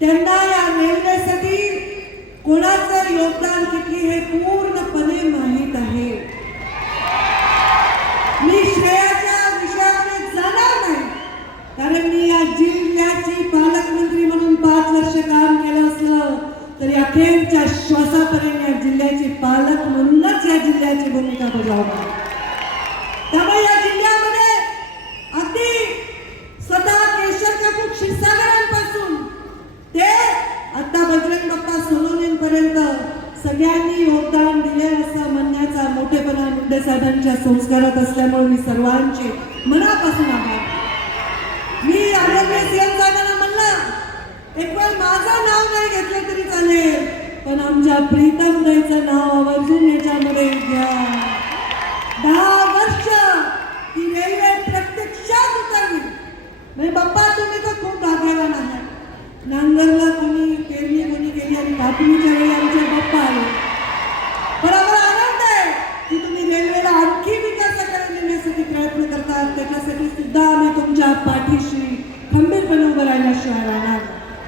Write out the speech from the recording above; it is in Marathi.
त्यांना या रेल्वेसाठी कोणाचं योगदान किती हे पूर्णपणे माहीत आहे. मी श्रेयाच्या विषयाकडे जाणार नाही कारण मी या जिल्ह्याची पालकमंत्री म्हणून पाच वर्ष काम केलं असलं तरी अखेरच्या श्वासापर्यंत या जिल्ह्याची पालक म्हणूनच या जिल्ह्याची भूमिका बजावणार. बजरंग बाप्पा सोनवणेंपर्यंत सगळ्यांनी योगदान दिले असं म्हणण्याचा मोठेपणा मुंडे साहेबांच्या संस्कारात असल्यामुळे मी सर्वांचे मनापासून आभार. मी आदरणीय सीएम साहेबांना म्हणलं एक वेळ माझं नाव नाही घेतलं तरी चालेल पण आमच्या प्रीतम ताईचं नाव आवर्जून याच्यामध्ये घ्या. दहा वर्ष ही रेल्वे प्रत्यक्षात उतरली. म्हणजे बाप्पा तुम्ही Thank you,